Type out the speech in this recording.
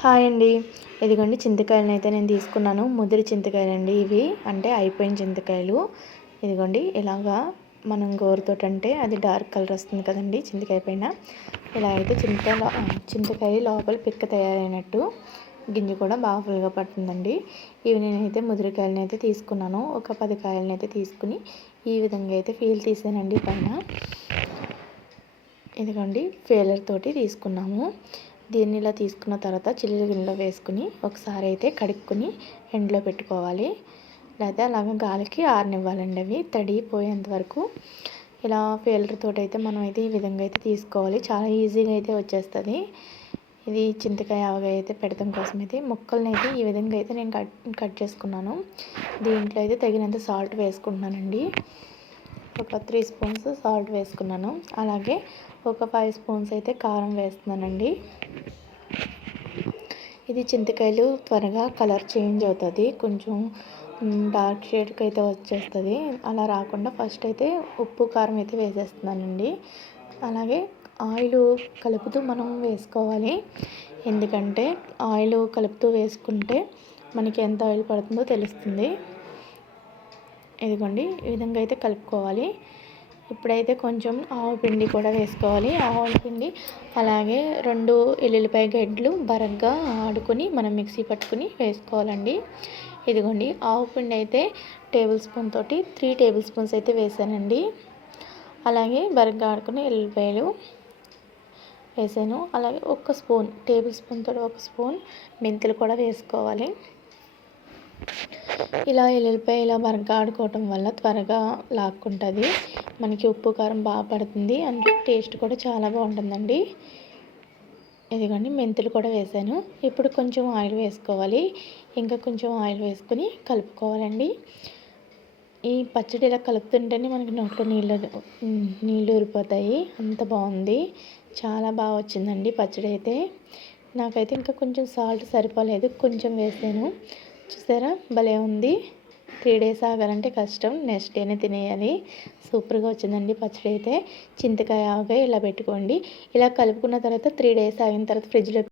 Hi అండి. ఇదిగోండి చింతకాయలను అయితే నేను తీసుకున్నాను. ముదిరి చింతకాయలు అండి ఇవి. అంటే అయిపోయిన చింతకాయలు. ఇదిగోండి ఇలాగా మనం గోరుతోటి అంటే అది డార్క్ కలర్ వస్తుంది కదండి చింతకాయ పైన. ఇలా అయితే చింతకాయ చింతకాయ లోపల పిక్క తయారైనట్టు గింజ కూడా బాగా ఫుల్గా పడుతుందండి. ఇవి నేనైతే ముదిరికాయలను అయితే తీసుకున్నాను. ఒక పది కాయలను అయితే తీసుకుని ఈ విధంగా అయితే ఫీల్ తీసానండి పైన. ఇదిగోండి ఫేలర్ తోటి తీసుకున్నాము. దీన్ని ఇలా తీసుకున్న తర్వాత చిల్లి గిన్నెలో వేసుకుని ఒకసారి అయితే కడుక్కుని ఎండలో పెట్టుకోవాలి. లేదా అలాగే గాలికి ఆరనివ్వాలండి అవి. తడి పోయేంత వరకు ఇలా ఫేలర్తో తోటి అయితే మనం అయితే ఈ విధంగా అయితే తీసుకోవాలి. చాలా ఈజీగా అయితే వచ్చేస్తుంది. ఇది చింతకాయ ఆవగా అయితే పెడతాం కోసం అయితే ముక్కల్ని అయితే ఈ విధంగా అయితే నేను కట్ కట్ చేసుకున్నాను. దీంట్లో అయితే తగినంత సాల్ట్ వేసుకుంటున్నానండి. ఒక త్రీ స్పూన్స్ సాల్ట్ వేసుకున్నాను. అలాగే ఒక ఫైవ్ స్పూన్స్ అయితే కారం వేస్తున్నానండి. ఇది చింతకాయలు త్వరగా కలర్ చేంజ్ అవుతుంది. కొంచెం డార్క్ షేడ్కి అయితే వచ్చేస్తుంది. అలా రాకుండా ఫస్ట్ అయితే ఉప్పు కారం అయితే వేసేస్తున్నానండి. అలాగే ఆయిల్ కలుపుతూ మనం వేసుకోవాలి. ఎందుకంటే ఆయిల్ కలుపుతూ వేసుకుంటే మనకి ఎంత ఆయిల్ పడుతుందో తెలుస్తుంది. ఇదిగోండి ఈ విధంగా అయితే కలుపుకోవాలి. ఇప్పుడైతే కొంచెం ఆవు పిండి కూడా వేసుకోవాలి. ఆవు పిండి అలాగే రెండు ఎల్లుల్లిపాయ గడ్డలు బరగ్గా ఆడుకొని మనం మిక్సీ పట్టుకుని వేసుకోవాలండి. ఇదిగోండి ఆవు పిండి అయితే టేబుల్ స్పూన్ తోటి త్రీ టేబుల్ స్పూన్స్ అయితే వేసానండి. అలాగే బరగ్గా ఆడుకుని ఎల్లుల్లిపాయలు వేసాను. అలాగే ఒక స్పూన్ టేబుల్ స్పూన్ తోటి ఒక స్పూన్ మెంతులు కూడా వేసుకోవాలి. ఇలా ఎల్లుల్లిపాయ ఇలా బరగ్గా ఆడుకోవటం వల్ల త్వరగా లాక్కుంటుంది. మనకి ఉప్పు కారం బాగా పడుతుంది. అండ్ టేస్ట్ కూడా చాలా బాగుంటుందండి. ఇదిగోండి మెంతులు కూడా వేసాను. ఇప్పుడు కొంచెం ఆయిల్ వేసుకోవాలి. ఇంకా కొంచెం ఆయిల్ వేసుకుని కలుపుకోవాలండి. ఈ పచ్చడి ఇలా కలుపుతుంటేనే మనకి నోట్లో నీళ్ళు నీళ్ళు ఊరిపోతాయి. అంత బాగుంది. చాలా బాగా వచ్చిందండి పచ్చడి అయితే నాకైతే ఇంకా కొంచెం సాల్ట్ సరిపోలేదు. కొంచెం వేసాను. చూసారా? భలే ఉంది. త్రీ డేస్ ఆగాలంటే కష్టం. నెక్స్ట్ డేనే తినేయాలి. సూపర్గా వచ్చిందండి పచ్చడి అయితే చింతకాయ ఆవకాయ ఇలా పెట్టుకోండి. ఇలా కలుపుకున్న తర్వాత త్రీ డేస్ ఆగిన తర్వాత ఫ్రిడ్జ్లో